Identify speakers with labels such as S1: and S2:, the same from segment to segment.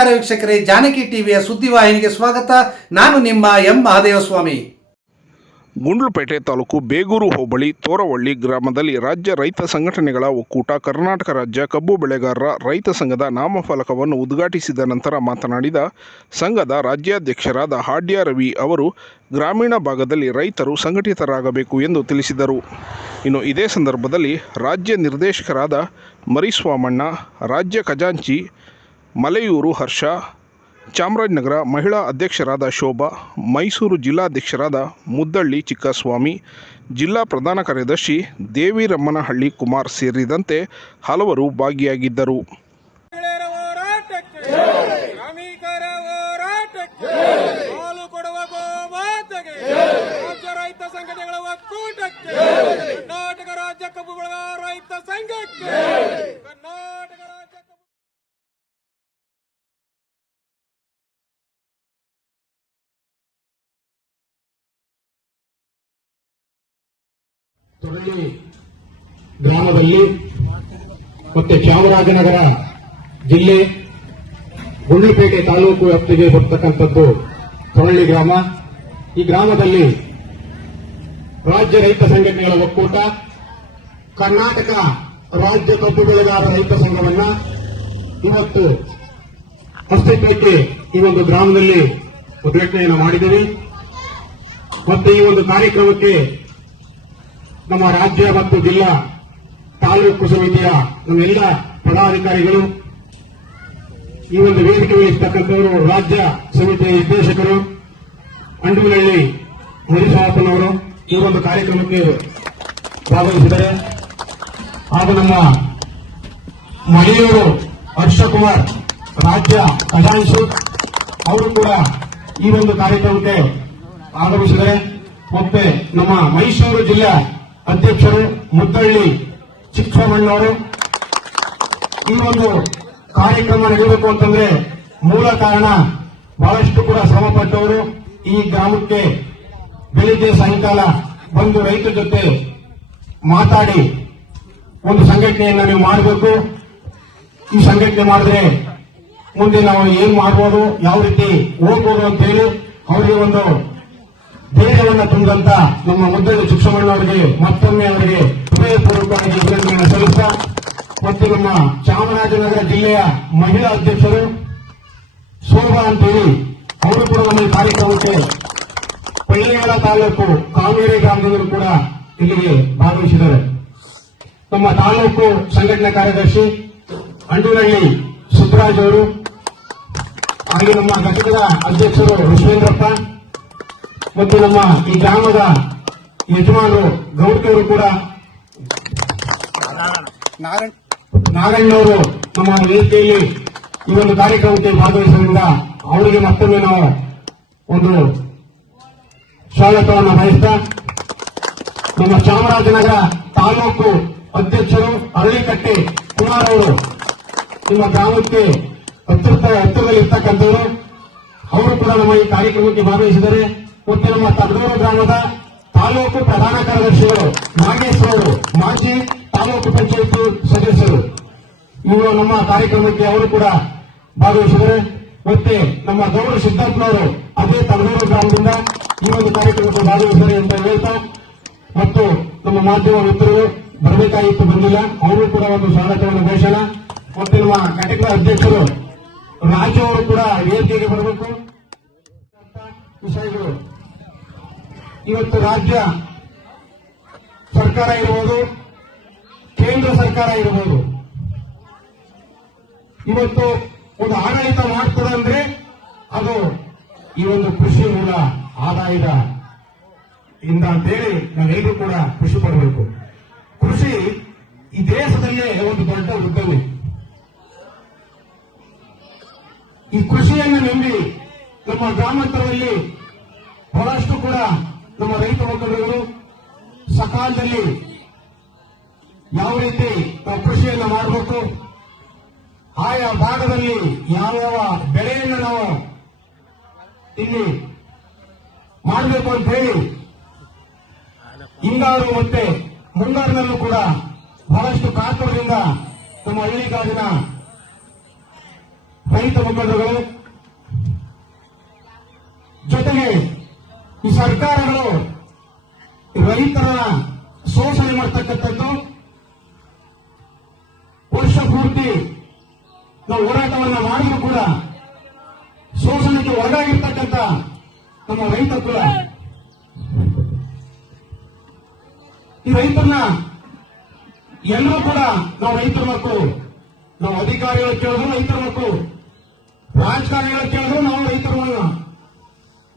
S1: ನಮಸ್ಕಾರ ವೀಕ್ಷಕರೇ, ಜಾನಕಿ ಟಿವಿಯ ಸುದ್ದಿವಾಹಿನಿಗೆ ಸ್ವಾಗತ. ನಾನು ನಿಮ್ಮ ಎಂ. ಮಹಾದೇವಸ್ವಾಮಿ.
S2: ಗುಂಡ್ಲುಪೇಟೆ ತಾಲೂಕು ಬೇಗೂರು ಹೋಬಳಿ ತೋರವಳ್ಳಿ ಗ್ರಾಮದಲ್ಲಿ ರಾಜ್ಯ ರೈತ ಸಂಘಟನೆಗಳ ಒಕ್ಕೂಟ ಕರ್ನಾಟಕ ರಾಜ್ಯ ಕಬ್ಬು ಬೆಳೆಗಾರರ ರೈತ ಸಂಘದ ನಾಮಫಲಕವನ್ನು ಉದ್ಘಾಟಿಸಿದ ನಂತರ ಮಾತನಾಡಿದ ಸಂಘದ ರಾಜ್ಯಾಧ್ಯಕ್ಷರಾದ ಹಾಡ್ಯ ರವಿ ಅವರು, ಗ್ರಾಮೀಣ ಭಾಗದಲ್ಲಿ ರೈತರು ಸಂಘಟಿತರಾಗಬೇಕು ಎಂದು ತಿಳಿಸಿದರು. ಇನ್ನು ಇದೇ ಸಂದರ್ಭದಲ್ಲಿ ರಾಜ್ಯ ನಿರ್ದೇಶಕರಾದ ಮರಿಸ್ವಾಮಣ್ಣ, ರಾಜ್ಯ ಖಜಾಂಚಿ ಮಲೆಯೂರು ಹರ್ಷ, ಚಾಮರಾಜನಗರ ಮಹಿಳಾ ಅಧ್ಯಕ್ಷರಾದ ಶೋಭಾ, ಮೈಸೂರು ಜಿಲ್ಲಾಧ್ಯಕ್ಷರಾದ ಮುದ್ದಳ್ಳಿ ಚಿಕ್ಕಸ್ವಾಮಿ, ಜಿಲ್ಲಾ ಪ್ರಧಾನ ಕಾರ್ಯದರ್ಶಿ ದೇವಿರಮ್ಮನಹಳ್ಳಿ ಕುಮಾರ್ ಸೇರಿದಂತೆ ಹಲವರು ಭಾಗಿಯಾಗಿದ್ದರು
S3: ಮಹಿಳೆಯರ ಹೋರಾಟಕ್ಕೆ ಶ್ರಮಿಕರ ಹೋರಾಟಕ್ಕೆ ಹಾಲು ಕೊಡುವ ಗೋಮಾತೆಗೆ ರಾಜ್ಯ ರೈತ ಸಂಘಟನೆಗಳ ಒಕ್ಕೂಟಕ್ಕೆ ಕರ್ನಾಟಕ ರಾಜ್ಯ ಕಬ್ಬು ಬೆಳೆಗಾರ ರೈತ ಸಂಘಕ್ಕೆ ಕರ್ನಾಟಕ ರಾಜ್ಯ ಕಬ್ಬು
S4: ತೊರಳಿ ಗ್ರಾಮದಲ್ಲಿ ಮತ್ತೆ ಚಾಮರಾಜನಗರ ಜಿಲ್ಲೆ ಗುಂಡ್ಲುಪೇಟೆ ತಾಲೂಕು ವ್ಯಾಪ್ತಿಗೆ ಬರ್ತಕ್ಕಂಥದ್ದು ಕೊರಳ್ಳಿ ಗ್ರಾಮ. ಈ ಗ್ರಾಮದಲ್ಲಿ ರಾಜ್ಯ ರೈತ ಸಂಘಟನೆಗಳ ಒಕ್ಕೂಟ, ಕರ್ನಾಟಕ ರಾಜ್ಯ ಕಬ್ಬು ಬೆಳೆಗಾರ ರೈತ ಸಂಘವನ್ನ ಇವತ್ತು ಅಸ್ತಿತ್ವಕ್ಕೆ ಈ ಒಂದು ಗ್ರಾಮದಲ್ಲಿ ಉದ್ಘಾಟನೆಯನ್ನು ಮಾಡಿದ್ದೇವೆ. ಮತ್ತೆ ಈ ಒಂದು ಕಾರ್ಯಕ್ರಮಕ್ಕೆ ನಮ್ಮ ರಾಜ್ಯ ಮತ್ತು ಜಿಲ್ಲಾ ತಾಲೂಕು ಸಮಿತಿಯ ನಮ್ಮೆಲ್ಲ ಪದಾಧಿಕಾರಿಗಳು, ಈ ಒಂದು ವೇದಿಕೆ ವಹಿಸತಕ್ಕಂಥವರು ರಾಜ್ಯ ಸಮಿತಿಯ ನಿರ್ದೇಶಕರು ಅಂಡುವಿನಹಳ್ಳಿ ಹರಿಸಾಪನವರು ಈ ಒಂದು ಕಾರ್ಯಕ್ರಮಕ್ಕೆ ಭಾಗವಹಿಸಿದ್ದಾರೆ. ಹಾಗೂ ನಮ್ಮ ಮಹಿಳೆಯರು ಹರ್ಷಕುಮಾರ್, ರಾಜ್ಯ ಖಜಾಂಶು ಅವರು ಕೂಡ ಈ ಒಂದು ಕಾರ್ಯಕ್ರಮಕ್ಕೆ ಆಗಮಿಸಿದರೆ ಮತ್ತೆ ನಮ್ಮ ಮೈಸೂರು ಜಿಲ್ಲೆ ಅಧ್ಯಕ್ಷರು ಮುದ್ದಳ್ಳಿ ಚಿಕ್ಕಮಣ್ಣವರು ಈ ಒಂದು ಕಾರ್ಯಕ್ರಮ ನಡೆಯಬೇಕು ಅಂತಂದ್ರೆ ಮೂಲ ಕಾರಣ ಬಹಳಷ್ಟು ಕೂಡ ಶ್ರಮಪಟ್ಟವರು ಈ ಗ್ರಾಮಕ್ಕೆ ಬೆಳಿಗ್ಗೆ ಸಾಯಂಕಾಲ ಬಂದು ರೈತರ ಜೊತೆ ಮಾತಾಡಿ ಒಂದು ಸಂಘಟನೆಯನ್ನು ನೀವು ಮಾಡಬೇಕು. ಈ ಸಂಘಟನೆ ಮಾಡಿದ್ರೆ ಮುಂದೆ ನಾವು ಏನ್ ಮಾಡ್ಬೋದು, ಯಾವ ರೀತಿ ಹೋಗ್ಬೋದು ಅಂತ ಹೇಳಿ ಅವರಿಗೆ ಒಂದು ಧೈರ್ಯವನ್ನು ತುಂಬಿದಂತ ನಮ್ಮ ಮುದ್ದಳ್ಳಿ ಶಿಕ್ಷಮಣ್ಣವರಿಗೆ ಮತ್ತೊಮ್ಮೆ ಅವರಿಗೆ ಹೃದಯಪೂರ್ವಕವಾಗಿ ಅಭಿನಂದನೆ ಸಲ್ಲಿಸ್ತಾ, ಮತ್ತು ನಮ್ಮ ಚಾಮರಾಜನಗರ ಜಿಲ್ಲೆಯ ಮಹಿಳಾ ಅಧ್ಯಕ್ಷರು ಶೋಭಾ ಅಂತೇಳಿ, ಅವರು ಕೂಡ ನಮ್ಮ ಕಾರ್ಯಕ್ರಮಕ್ಕೆ ಪಳ್ಳಿಯಾಳ ತಾಲೂಕು ಕಾವೇರಿ ಗ್ರಾಮದವರು ಕೂಡ ಇಲ್ಲಿಗೆ ಭಾಗವಹಿಸಿದ್ದಾರೆ. ನಮ್ಮ ತಾಲೂಕು ಸಂಘಟನಾ ಕಾರ್ಯದರ್ಶಿ ಅಂಡೂರಹಳ್ಳಿ ಸುಬ್ರಾಜ್ ಅವರು, ಹಾಗೆ ನಮ್ಮ ಘಟಕದ ಅಧ್ಯಕ್ಷರು ವಿಶ್ವೇಂದ್ರಪ್ಪ ಮತ್ತು ನಮ್ಮ ಈ ಗ್ರಾಮದ ಯಜಮಾನರು ಗೌಡ್ಕವರು ಕೂಡ ನಾರಾಯಣವರು ನಮ್ಮ ವೇದಿಕೆಯಲ್ಲಿ ಈ ಒಂದು ಕಾರ್ಯಕ್ರಮಕ್ಕೆ ಭಾಗವಹಿಸೋದ್ರಿಂದ ಅವರಿಗೆ ಮತ್ತೊಮ್ಮೆ ನಾವು ಒಂದು ಸ್ವಾಗತವನ್ನು ಬಯಸ್ತಾ ನಮ್ಮ ಚಾಮರಾಜನಗರ ತಾಲೂಕು ಅಧ್ಯಕ್ಷರು ಅರಳಿಕಟ್ಟೆ ಕುಮಾರ್ ಅವರು ನಿಮ್ಮ ಗ್ರಾಮಕ್ಕೆ ಅತ್ಯುತ್ತ ಹತ್ತಿರದಲ್ಲಿರ್ತಕ್ಕಂಥವರು. ಅವರು ಕೂಡ ನಮ್ಮ ಈ ಕಾರ್ಯಕ್ರಮಕ್ಕೆ ಭಾಗವಹಿಸಿದ್ದಾರೆ. ಮತ್ತು ನಮ್ಮ ತಗಡೂರು ಗ್ರಾಮದ ತಾಲೂಕು ಪ್ರಧಾನ ಕಾರ್ಯದರ್ಶಿಗಳು, ನಾಗೇಶ್ ಅವರು, ಮಾಜಿ ತಾಲೂಕು ಪಂಚಾಯತ್ ಸದಸ್ಯರು. ಇವರು ನಮ್ಮ ಕಾರ್ಯಕ್ರಮಕ್ಕೆ ಅವರು ಕೂಡ ಭಾಗವಹಿಸಿದರೆ ಮತ್ತೆ ನಮ್ಮ ಗೌರವ ಸಿದ್ದಾರ್ಥನವರು ಅದೇ ತಗಡೂರು ಗ್ರಾಮದಿಂದ ಈ ಒಂದು ಕಾರ್ಯಕ್ರಮಕ್ಕೆ ಭಾಗವಹಿಸಿದ್ದಾರೆ ಅಂತ ಹೇಳ್ತಾ, ಮತ್ತು ನಮ್ಮ ಮಾಧ್ಯಮ ಮಿತ್ರರು, ಬರಬೇಕಾಗಿತ್ತು ಬಂದಿಲ್ಲ. ಅವರು ಕೂಡ ಒಂದು ಸ್ವಾಗತವನ್ನು ಘೋಷಣ ಮತ್ತು ನಮ್ಮ ಘಟಕದ ಅಧ್ಯಕ್ಷರು ರಾಜು ಅವರು ಕೂಡ ವೇದಿಕೆಗೆ ಬರಬೇಕು. ವಿಷಯಗಳು ಇವತ್ತು ರಾಜ್ಯ ಸರ್ಕಾರ ಇರಬಹುದು ಕೇಂದ್ರ ಸರ್ಕಾರ ಇರಬಹುದು ಇವತ್ತು ಒಂದು ಆಡಳಿತ ಮಾಡ್ತದೆ ಅಂದ್ರೆ ಅದು ಈ ಒಂದು ಕೃಷಿ ಮೂಲ ಆದಾಯದ ಇಂದ ಅಂತೇಳಿ ನಾವೆಲ್ಲರೂ ಕೂಡ ಖುಷಿ ಪಡಬೇಕು. ಕೃಷಿ ಈ ದೇಶದಲ್ಲೇ ಒಂದು ದೊಡ್ಡ ಉದ್ಯಮಿ. ಈ ಕೃಷಿಯನ್ನು ನಂಬಿ ನಮ್ಮ ಗ್ರಾಮಾಂತರದಲ್ಲಿ ಬಹಳಷ್ಟು ಕೂಡ ನಮ್ಮ ರೈತ ಮುಖಂಡರು ಸಕಾಲದಲ್ಲಿ ಯಾವ ರೀತಿ ನಾವು ಕೃಷಿಯನ್ನು ಮಾಡಬೇಕು, ಆಯಾ ಭಾಗದಲ್ಲಿ ಯಾವ ಯಾವ ಬೆಳೆಯನ್ನು ನಾವು ಇಲ್ಲಿ ಮಾಡಬೇಕು ಅಂತ ಹೇಳಿ ಹಿಂಗಾರು ಮತ್ತೆ ಮುಂಗಾರಿನಲ್ಲೂ ಕೂಡ ಬಹಳಷ್ಟು ಕಾತುರದಿಂದ ನಮ್ಮ ಹಳ್ಳಿಗಾಡಿನ ರೈತ ಮುಖಂಡರುಗಳು ಜೊತೆಗೆ ಈ ಸರ್ಕಾರಗಳು ರೈತರ ಶೋಷಣೆ ಮಾಡ್ತಕ್ಕಂಥದ್ದು ವರ್ಷ ಪೂರ್ತಿ ನಾವು ಹೋರಾಟವನ್ನ ಮಾಡಿದ್ರು ಕೂಡ ಶೋಷಣೆಗೆ ಒಳಗಾಗಿರ್ತಕ್ಕಂಥ ನಮ್ಮ ರೈತ ಕೂಡ ಈ ರೈತರನ್ನ ಎಲ್ಲರೂ ಕೂಡ ನಾವು ರೈತರ ಮಕ್ಕಳು, ನಾವು ಅಧಿಕಾರಿಗಳು ಕೇಳಿದ್ರು ರೈತರ ಮಕ್ಕಳು, ರಾಜಕಾರಣಿಗಳು ಕೇಳಿದ್ರು ನಾವು ರೈತರ ಮಗನ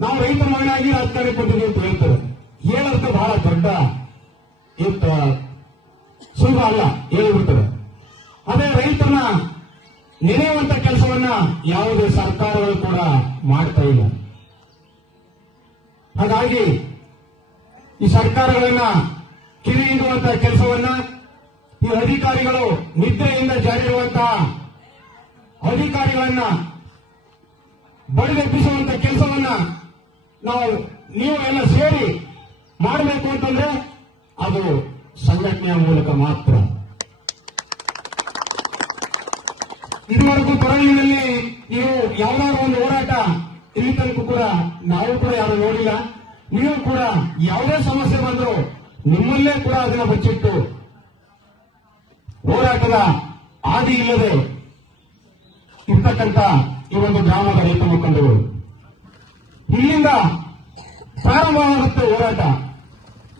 S4: ನಾವು ರೈತ ಮಗನಾಗಿ ರಾಜಕಾರಣ ಕೊಟ್ಟಿದ್ದೀವಿ ಅಂತ ಹೇಳ್ತಾರೆ. ಹೇಳೋದಕ್ಕೆ ಬಹಳ ದೊಡ್ಡ ಇಂತ ಸುಲಭ ಅಲ್ಲ, ಹೇಳಿಬಿಡ್ತಾರೆ. ಅದೇ ರೈತನ ನೆನೆಯುವಂತ ಕೆಲಸವನ್ನ ಯಾವುದೇ ಸರ್ಕಾರಗಳು ಕೂಡ ಮಾಡ್ತಾ ಇಲ್ಲ. ಹಾಗಾಗಿ ಈ ಸರ್ಕಾರಗಳನ್ನ ಕಿವಿ ಕೆಲಸವನ್ನ ಈ ಅಧಿಕಾರಿಗಳು ನಿದ್ರೆಯಿಂದ ಜಾರಿರುವಂತಹ ಅಧಿಕಾರಿಗಳನ್ನ ಬಡಿದೆಬ್ಬಿಸುವಂತ ಕೆಲಸವನ್ನ ನಾವು ನೀವು ಎಲ್ಲ ಸೇರಿ ಮಾಡಬೇಕು ಅಂತಂದ್ರೆ ಅದು ಸಂಘಟನೆಯ ಮೂಲಕ ಮಾತ್ರ. ಇದುವರೆಗೂ ಕೊರಳಿನಲ್ಲಿ ನೀವು ಯಾವ್ದಾದ್ರು ಒಂದು ಹೋರಾಟ ಇಲ್ಲಿ ತನಕ ಕೂಡ ನಾವು ಕೂಡ ಯಾರು ನೋಡಿಲ್ಲ. ನೀವು ಕೂಡ ಯಾವುದೇ ಸಮಸ್ಯೆ ಬಂದ್ರು ನಿಮ್ಮಲ್ಲೇ ಕೂಡ ಅದನ್ನ ಬಚ್ಚಿಟ್ಟು ಹೋರಾಟದ ಆದಿ ಇಲ್ಲದೆ ಇರ್ತಕ್ಕಂಥ ಈ ಒಂದು ಗ್ರಾಮದ ರೈತ ಮುಖಂಡರು. ಇಲ್ಲಿಂದ ಪ್ರಾರಂಭವಾಗುತ್ತೆ ಹೋರಾಟ.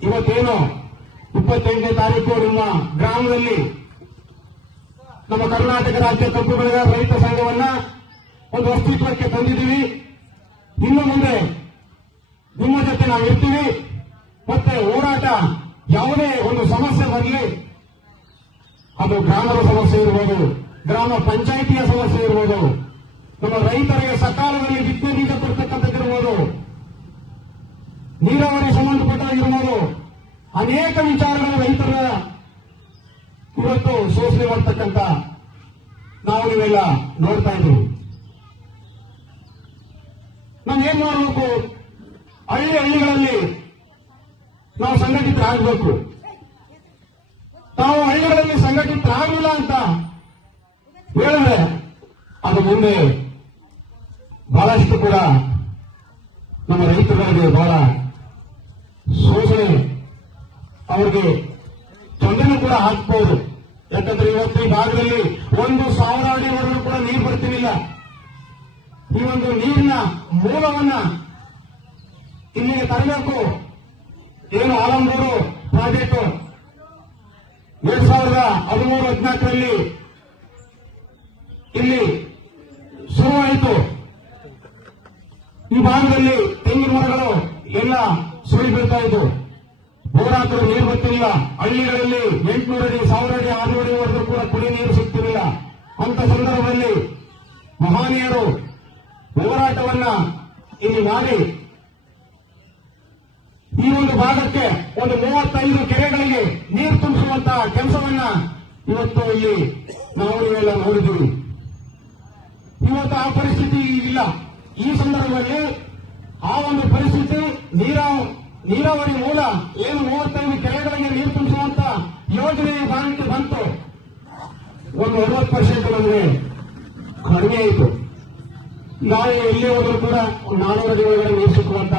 S4: ಇವತ್ತೇನು ಇಪ್ಪತ್ತೆಂಟನೇ ತಾರೀಕು ನಿಮ್ಮ ಗ್ರಾಮದಲ್ಲಿ ನಮ್ಮ ಕರ್ನಾಟಕ ರಾಜ್ಯ ಕಬ್ಬು ಬೆಳೆಗಾರ ರೈತ ಸಂಘವನ್ನ ಒಂದು ಅಸ್ತಿತ್ವಕ್ಕೆ ತಂದಿದ್ದೀವಿ. ಇನ್ನು ಮುಂದೆ ನಿಮ್ಮ ಜೊತೆ ನಾವು ಇರ್ತೀವಿ. ಮತ್ತೆ ಹೋರಾಟ ಯಾವುದೇ ಒಂದು ಸಮಸ್ಯೆ ಬರಲಿ ಅದು ಗ್ರಾಮದ ಸಮಸ್ಯೆ ಇರ್ಬೋದು, ಗ್ರಾಮ ಪಂಚಾಯಿತಿಯ ಸಮಸ್ಯೆ ಇರ್ಬೋದು ನಮ್ಮ ರೈತರಿಗೆ ಸಕಾಲದಲ್ಲಿ ಬಿತ್ತನೆ ಬೀಜ ಕೊಡ್ತಕ್ಕಂಥದ್ದಿರ್ಬೋದು. ನೀರಾವರಿ ಸಂಬಂಧಪಟ್ಟಾಗಿರ್ಬೋದು ಅನೇಕ ವಿಚಾರಗಳು ರೈತರ ಇವತ್ತು ಶೋಷಣೆ ಮಾಡ್ತಕ್ಕಂಥ ನಾವು ನೀವೆಲ್ಲ ನೋಡ್ತಾ ಇದ್ದೀವಿ ನಾವು ಏನ್ ಮಾಡಬೇಕು? ಹಳ್ಳಿ ಹಳ್ಳಿಗಳಲ್ಲಿ ನಾವು ಸಂಘಟಿತರಾಗಬೇಕು ನಾವು ಹಳ್ಳಿಗಳಲ್ಲಿ ಸಂಘಟಿತರಾಗಲಿಲ್ಲ ಅಂತ ಹೇಳಿದ್ರೆ ಅದು ಮುಂದೆ ಬಹಳಷ್ಟು ಕೂಡ ನಮ್ಮ ರೈತರುಗಳಿಗೆ ಬಹಳ ಶೋಷಣೆ ಅವರಿಗೆ ತೊಂದರೆ ಕೂಡ ಹಾಕ್ಬಹುದು ಯಾಕಂದ್ರೆ ಇವತ್ತು ಈ ಭಾಗದಲ್ಲಿ ಒಂದು ಸಾವಿರ ಅಡಿವರೆಗೂ ಕೂಡ ನೀರು ಬರ್ತಿರಲಿಲ್ಲ. ಈ ಒಂದು ನೀರಿನ ಮೂಲವನ್ನ ಇಲ್ಲಿಗೆ ತರಬೇಕು. ಏನು ಆಲಂಬೂರು ಪ್ರಾಜೆಕ್ಟ್ ಎರಡ್ ಸಾವಿರದ ಹದಿಮೂರು ಹದಿನಾಲ್ಕರಲ್ಲಿ ಇಲ್ಲಿ ಶುರುವಾಯಿತು. ಈ ಭಾಗದಲ್ಲಿ ತೆಂಗಿನ ಮರಗಳು ಎಲ್ಲ ಸುಳಿ ಬೀಳ್ತಾ ಇದ್ದು ಹೋರಾಟರು ನೀರು ಬರ್ತಿಲ್ಲ. ಹಳ್ಳಿಗಳಲ್ಲಿ ಎಂಟುನೂರು ಅಡಿ, ಸಾವಿರ ಅಡಿ ಆರು ಅಡಿವರೆಗೂ ಕೂಡ ಕುಡಿ ನೀರು ಸಿಗ್ತಿರಲಿಲ್ಲ. ಅಂತ ಸಂದರ್ಭದಲ್ಲಿ ಮಹಾನೀಯರು ಹೋರಾಟವನ್ನ ಇಲ್ಲಿ ಮಾಡಿ, ಈ ಒಂದು ಭಾಗಕ್ಕೆ ಒಂದು ಮೂವತ್ತೈದು ಕೆರೆಗಳಿಗೆ ನೀರು ತುಂಬಿಸುವಂತಹ ಕೆಲಸವನ್ನ ಇವತ್ತು ಇಲ್ಲಿ ನಾವು ಇವೆಲ್ಲ ನೋಡಿದ್ದೀವಿ. ಇವತ್ತು ಆ ಪರಿಸ್ಥಿತಿ ಇಲ್ಲ. ಈ ಸಂದರ್ಭದಲ್ಲಿ ಆ ಒಂದು ಪರಿಸ್ಥಿತಿ ನೀರಾವ ನೀರಾವರಿ ಮೂಲ ಏನು ಮೂವತ್ತೈದು ಕೆರೆಗಳಿಗೆ ನೀರು ತುಂಬಿಸುವಂತ ಯೋಜನೆ ಭಾಗಕ್ಕೆ ಬಂತು. ಒಂದು ಅರವತ್ತು ಪರ್ಸೆಂಟ್ ಬಂದ್ರೆ ಕಡಿಮೆ ಆಯಿತು. ಎಲ್ಲಿ ಹೋದ್ರು ಕೂಡ ನಾನೂರು ದಿನಗಳಲ್ಲಿ ನೀರು ಸಿಕ್ಕುವಂತ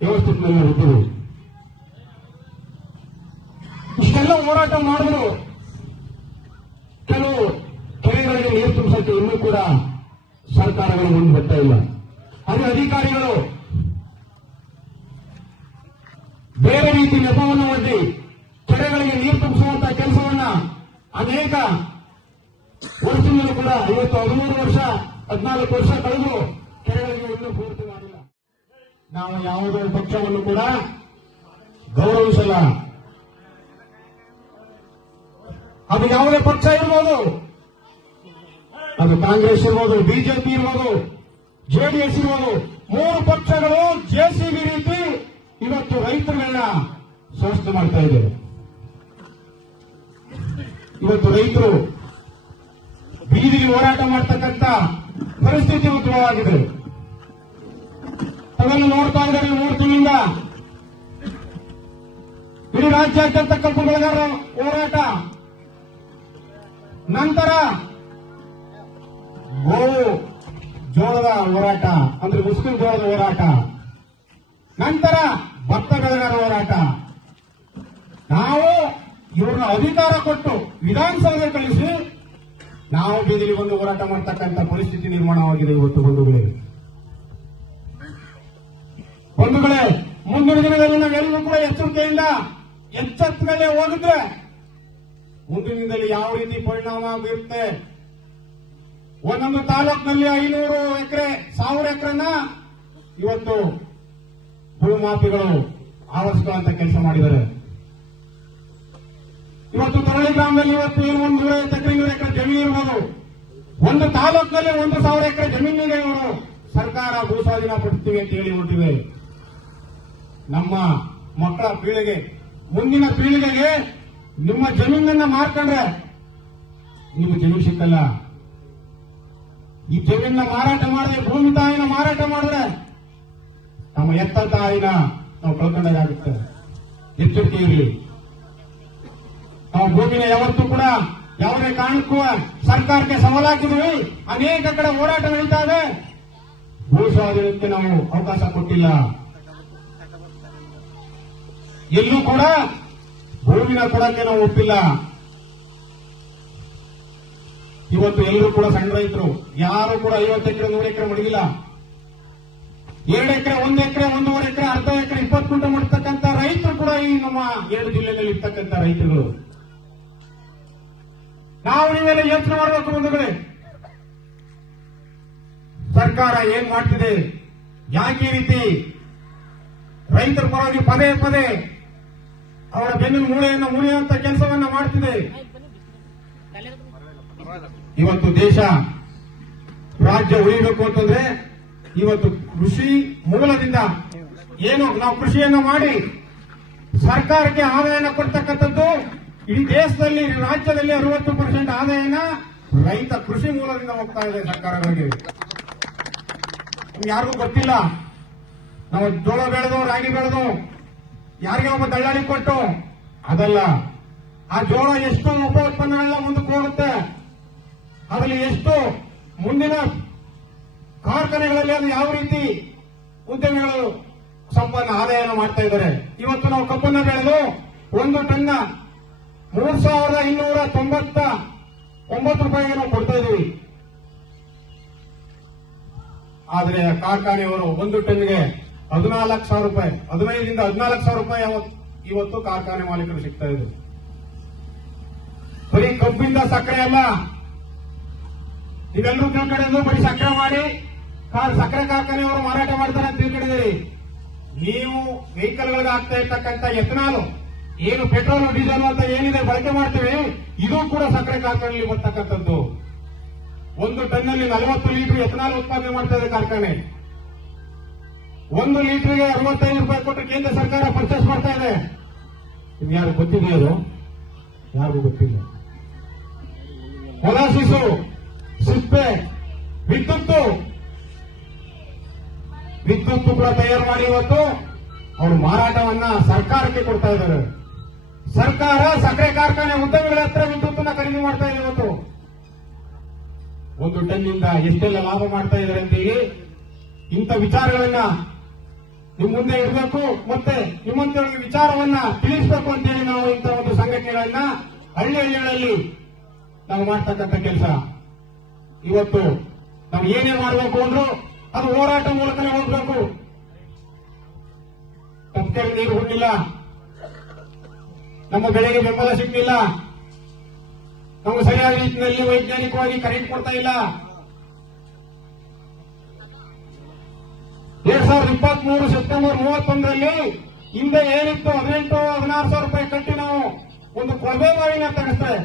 S4: ವ್ಯವಸ್ಥೆ ಮೇಲೆ ಇದ್ದೀವಿ. ಇಷ್ಟೆಲ್ಲ ಹೋರಾಟ ಮಾಡಿದ್ರು ಕೆಲವು ಕೆರೆಗಳಿಗೆ ನೀರು ಸರ್ಕಾರಗಳು ಮುಂದೆ ಬರ್ತಾ ಇಲ್ಲ. ಅದು ಅಧಿಕಾರಿಗಳು. ಬೇರೆ ರೀತಿ ನೆಪವನ್ನು ಒಡ್ಡಿ ಕೆರೆಗಳಿಗೆ ನೀರು ತುಂಬಿಸುವಂತಹ ಕೆಲಸವನ್ನ ಅನೇಕ ವರ್ಷದಿಂದಲೂ ಕೂಡ ಇವತ್ತು ಹದಿಮೂರು ವರ್ಷ, ಹದಿನಾಲ್ಕು ವರ್ಷ ಕಳೆದು ಕೆರೆಗಳಿಗೆ ಇನ್ನೂ ಪೂರ್ತಿ ಮಾಡಿಲ್ಲ. ನಾವು ಯಾವುದೇ ಪಕ್ಷವನ್ನು ಕೂಡ ಗೌರವಿಸಲ್ಲ. ಅದು ಯಾವುದೇ ಪಕ್ಷ ಇರ್ಬೋದು. ಅದು ಕಾಂಗ್ರೆಸ್ ಇರ್ಬೋದು, ಬಿಜೆಪಿ ಇರ್ಬೋದು, ಜೆಡಿಎಸ್ ಇರ್ಬೋದು, ಮೂರು ಪಕ್ಷಗಳು ಜೆಸಿಬಿ ರೀತಿ ಇವತ್ತು ರೈತರನ್ನ ಸ್ವಸ್ಥ ಮಾಡ್ತಾ ಇದ್ದಾರೆ. ಇವತ್ತು ರೈತರು ಬೀದಿಗೆ ಹೋರಾಟ ಮಾಡ್ತಕ್ಕಂಥ ಪರಿಸ್ಥಿತಿ ಉತ್ತಮವಾಗಿದೆ ಅದನ್ನು ನೋಡ್ತಾ ಇದ್ದಾರೆ ಮೂರು ತಿಂಗಳಿಂದ. ಇಡೀ ರಾಜ್ಯಾದ್ಯಂತ ಕಬ್ಬು ಬೆಳೆಗಾರರ ಹೋರಾಟ. ನಂತರ ಗೋವು ಜೋಳದ ಹೋರಾಟ, ಅಂದ್ರೆ ಮುಸ್ಲಿಂ ಜೋಳದ ಹೋರಾಟ. ನಂತರ ಭತ್ತ ಬೆಳೆಗಾರ ಹೋರಾಟ. ನಾವು ಇವ್ರನ್ನ ಅಧಿಕಾರ ಕೊಟ್ಟು ವಿಧಾನಸೌಧ ಕಳಿಸಿ ನಾವು ಬೀದಿಗೆ ಬಂದು ಹೋರಾಟ ಮಾಡ್ತಕ್ಕಂಥ ಪರಿಸ್ಥಿತಿ ನಿರ್ಮಾಣವಾಗಿದೆ ಇವತ್ತು ಬಂಧುಗಳೇ. ಬಂಧುಗಳೇ, ಮುಂದಿನ ದಿನಗಳಲ್ಲಿ ನಾವೆಲ್ಲರೂ ಕೂಡ ಎಚ್ಚರಿಕೆಯಿಂದ ಎಚ್ಚೆತ್ತುಗಳೇ ಹೋಗಿದ್ರೆ ಮುಂದಿನ ದಿನದಲ್ಲಿ ಯಾವ ರೀತಿ ಪರಿಣಾಮ ಬೀರುತ್ತೆ? ಒಂದೊಂದು ತಾಲೂಕಿನಲ್ಲಿ ಐನೂರು ಎಕರೆ, ಸಾವಿರ ಎಕರೆನ ಇವತ್ತು ಭೂಮಾಪಿಗಳು ಆವರಿಸಿಕೊಳ್ಳುವಂತ ಕೆಲಸ ಮಾಡಿದ್ದಾರೆ. ಇವತ್ತು ತರಳಿ ಗ್ರಾಮದಲ್ಲಿ ಇವತ್ತು ಏನು ಒಂದು ನೂರ ಎಕರೆ ನೂರು ಎಕರೆ ಜಮೀನು ಇರ್ಬೋದು. ಒಂದು ತಾಲೂಕಿನಲ್ಲಿ ಒಂದು ಸಾವಿರ ಎಕರೆ ಜಮೀನಿಗೆ ಇವರು. ಸರ್ಕಾರ ಭೂ ಸ್ವಾಧೀನ ಪಡಿಸ್ತೀವಿ ಅಂತ ಹೇಳಿ ನಮ್ಮ ಮಕ್ಕಳ ಪೀಳಿಗೆ, ಮುಂದಿನ ಪೀಳಿಗೆಗೆ ನಿಮ್ಮ ಜಮೀನನ್ನ ಮಾರ್ಕೊಂಡ್ರೆ ನಿಮ್ಗೆ ಜಮೀನು ಸಿಕ್ಕಲ್ಲ. ಈ ಜಮೀನ ಮಾರಾಟ ಮಾಡಿದ್ರೆ ಭೂಮಿ ತಾಯಿನ ಮಾರಾಟ ಮಾಡಿದ್ರೆ ನಮ್ಮ ಎತ್ತ ತಾಯಿನ ನಾವು ಕಳ್ಕೊಂಡಾಗುತ್ತೆ ಎಚ್ಚರಿಕೆ ಇರಲಿ. ನಾವು ಭೂಮಿನ ಯಾವತ್ತೂ ಕೂಡ ಯಾವುದೇ ಕಾರಣಕ್ಕೂ ಸರ್ಕಾರಕ್ಕೆ ಸವಾಲಾಕಿದೀವಿ ಅನೇಕ ಕಡೆ ಹೋರಾಟ ನಡೀತಾ ಇದೆ. ಭೂ ಸ್ವಾಧೀನಕ್ಕೆ ನಾವು ಅವಕಾಶ ಕೊಟ್ಟಿಲ್ಲ. ಎಲ್ಲೂ ಕೂಡ ಭೂಮಿನ ಕೊಡಕ್ಕೆ ನಾವು ಒಪ್ಪಿಲ್ಲ. ಇವತ್ತು ಎಲ್ಲರೂ ಕೂಡ ಸಣ್ಣ ರೈತರು. ಯಾರು ಕೂಡ ಐವತ್ತು ಎಕರೆ, ನೂರು ಎಕರೆ ಮಡಗಿಲ್ಲ. ಎರಡು ಎಕರೆ, ಒಂದು ಎಕರೆ, ಒಂದೂವರೆ ಎಕರೆ, ಅರ್ಧ ಎಕರೆ, ಇಪ್ಪತ್ತು ಕುಂಟ ಮಾಡ್ತಕ್ಕಂಥ ರೈತರು ಕೂಡ ಈ ನಮ್ಮ ಎರಡು ಜಿಲ್ಲೆಯಲ್ಲಿ ಇರ್ತಕ್ಕಂಥ ರೈತರುಗಳು. ನಾವು ನೀವೆಲ್ಲ ಯೋಚನೆ ಮಾಡಬೇಕು ಬಂಧುಗಳೇ. ಸರ್ಕಾರ ಏನ್ ಮಾಡ್ತಿದೆ? ಯಾಕೆ ರೀತಿ ರೈತರ ಪರವಾಗಿ ಪದೇ ಪದೇ ಅವರ ಬೆನ್ನಿನ ಮೂಳೆಯನ್ನು ಮುರಿಯುವಂತ ಕೆಲಸವನ್ನ ಮಾಡ್ತಿದೆ? ಇವತ್ತು ದೇಶ ರಾಜ್ಯ ಉಳಿಬೇಕು ಅಂತಂದ್ರೆ ಇವತ್ತು ಕೃಷಿ ಮೂಲದಿಂದ ಏನು ನಾವು ಕೃಷಿಯನ್ನ ಮಾಡಿ ಸರ್ಕಾರಕ್ಕೆ ಆದಾಯನ ಕೊಡ್ತಕ್ಕಂಥದ್ದು ಇಡೀ ದೇಶದಲ್ಲಿ ರಾಜ್ಯದಲ್ಲಿ ಅರವತ್ತು ಪರ್ಸೆಂಟ್ ಆದಾಯನ ರೈತ ಕೃಷಿ ಮೂಲದಿಂದ ಹೋಗ್ತಾ ಇದೆ ಸರ್ಕಾರಗಳಿಗೆ. ಯಾರಿಗೂ ಗೊತ್ತಿಲ್ಲ, ನಾವು ಜೋಳ ಬೆಳೆದು, ರಾಗಿ ಬೆಳೆದು, ಯಾರಿಗೆ ಒಬ್ಬ ದಳ್ಳಾಳಿ ಕೊಟ್ಟು, ಅದಲ್ಲ, ಆ ಜೋಳ ಎಷ್ಟು ಉಪ ಉತ್ಪನ್ನಗಳನ್ನ ಮುಂದಕ್ಕೆ ಹೋಗುತ್ತೆ? ಅದರಲ್ಲಿ ಎಷ್ಟು ಮುಂದಿನ ಕಾರ್ಖಾನೆಗಳಲ್ಲಿ ಅದು ಯಾವ ರೀತಿ ಉದ್ಯಮಿಗಳು ಸಂಪನ್ನ ಆದಾಯನ ಮಾಡ್ತಾ ಇದ್ದಾರೆ. ಇವತ್ತು ನಾವು ಕಬ್ಬನ್ನ ಬೆಳೆದು ಒಂದು ಟನ್ನ ಮೂರ್ ಸಾವಿರದ ಇನ್ನೂರ ತೊಂಬತ್ತ ಒಂಬತ್ತು ರೂಪಾಯಿಗೆ ನಾವು ಕೊಡ್ತಾ ಇದೀವಿ ಆದ್ರೆ ಕಾರ್ಖಾನೆಯವರು ಒಂದು ಟನ್ಗೆ ಹದಿನಾಲ್ಕು ಸಾವಿರ ರೂಪಾಯಿ, ಹದಿನೈದರಿಂದ ಹದಿನಾಲ್ಕು ಸಾವಿರ ರೂಪಾಯಿ ಇವತ್ತು ಕಾರ್ಖಾನೆ ಮಾಲೀಕರು ಸಿಗ್ತಾ ಇದ್ರು ಬರೀ ಕಬ್ಬಿಂದ ಸಕ್ಕರೆ ಅಲ್ಲ ನೀವೆಲ್ಲರೂ ತಿಳ್ಕೊಂಡಿದ್ದು ಬರೀ ಸಕ್ಕರೆ ಮಾಡಿ ಸಕ್ಕರೆ ಕಾರ್ಖಾನೆಯವರು ಮಾರಾಟ ಮಾಡ್ತಾರೆ ಅಂತ ತಿಳ್ಕೊಂಡಿದ್ದೀರಿ. ನೀವು ವೆಹಿಕಲ್ಗಳಿಗೆ ಆಗ್ತಾ ಇರ್ತಕ್ಕಂಥ ಎಥನಾಲ್, ಏನು ಪೆಟ್ರೋಲ್, ಡೀಸೆಲ್ ಅಂತ ಏನಿದೆ ಬಳಕೆ ಮಾಡ್ತೀವಿ, ಇದು ಕೂಡ ಸಕ್ಕರೆ ಕಾರ್ಖಾನೆಯಲ್ಲಿ ಬರ್ತಕ್ಕಂಥದ್ದು. ಒಂದು ಟನ್ನಲ್ಲಿ ನಲವತ್ತು ಲೀಟರ್ ಎಥನಾಲ್ ಉತ್ಪಾದನೆ ಮಾಡ್ತಾ ಇದೆ ಕಾರ್ಖಾನೆ. ಒಂದು ಲೀಟರ್ಗೆ ಅರವತ್ತೈದು ರೂಪಾಯಿ ಕೊಟ್ಟು ಕೇಂದ್ರ ಸರ್ಕಾರ ಪರ್ಚೇಸ್ ಮಾಡ್ತಾ ಇದೆ. ಯಾರು ಗೊತ್ತಿದೆಯೋ ಯಾರಿಗೂ ಗೊತ್ತಿಲ್ಲ. ಮೊಲಾಸಿಸು ಸಿಪ್ಪೆ ವಿದ್ಯುತ್ತು. ವಿದ್ಯುತ್ ಕೂಡ ತಯಾರು ಮಾಡಿ ಇವತ್ತು ಅವರು ಮಾರಾಟವನ್ನ ಸರ್ಕಾರಕ್ಕೆ ಕೊಡ್ತಾ ಇದ್ದಾರೆ. ಸರ್ಕಾರ ಸಕ್ಕರೆ ಕಾರ್ಖಾನೆ ಉದ್ಯಮಿಗಳ ಹತ್ರ ವಿದ್ಯುತ್ತನ್ನ ಖರೀದಿ ಮಾಡ್ತಾ ಇದೆ ಇವತ್ತು. ಒಂದು ಟನ್ನಿಂದ ಎಷ್ಟೆಲ್ಲ ಲಾಭ ಮಾಡ್ತಾ ಇದ್ದಾರೆ ಅಂತ ಹೇಳಿ ಇಂಥ ವಿಚಾರಗಳನ್ನ ನಿಮ್ ಮುಂದೆ ಇಡಬೇಕು ಮತ್ತೆ ನಿಮ್ಮಂತವರಿಗೆ ವಿಚಾರವನ್ನ ತಿಳಿಸಬೇಕು ಅಂತ ಹೇಳಿ ನಾವು ಇಂಥ ಒಂದು ಸಂಘಟನೆಗಳನ್ನ ಹಳ್ಳಿ ಹಳ್ಳಿಗಳಲ್ಲಿ ನಾವು ಮಾಡ್ತಕ್ಕಂಥ ಕೆಲಸ. ಇವತ್ತು ನಾವು ಏನೇ ಮಾಡಬೇಕು ಅಂದ್ರೂ ಅದು ಹೋರಾಟ ಮೂಲಕನೇ ಹೋಗ್ಬೇಕು. ತಪ್ಪೆಗೆ ನೀರು ಹುಟ್ಟಿಲ್ಲ ನಮ್ಮ ಬೆಳೆಗೆ ಬೆಂಬಲ ಸಿಗ್ತಿಲ್ಲ ನಮಗೆ ಸರಿಯಾದ ರೀತಿಯಲ್ಲಿ ವೈಜ್ಞಾನಿಕವಾಗಿ ಕರೆಂಟ್ ಕೊಡ್ತಾ ಇಲ್ಲ. ಎರಡ್ ಸಾವಿರದ ಇಪ್ಪತ್ತ್ ಮೂರು ಸೆಪ್ಟೆಂಬರ್ ಮೂವತ್ತೊಂದರಲ್ಲಿ ಹಿಂದೆ ಏನಿತ್ತು ಹದಿನೆಂಟು ಹದಿನಾರು ಸಾವಿರ ರೂಪಾಯಿ ಕಟ್ಟಿ ನಾವು ಒಂದು ಕೊಳವೆ ಬಾವಿನ ತೆಗೆಸ್ತಾರೆ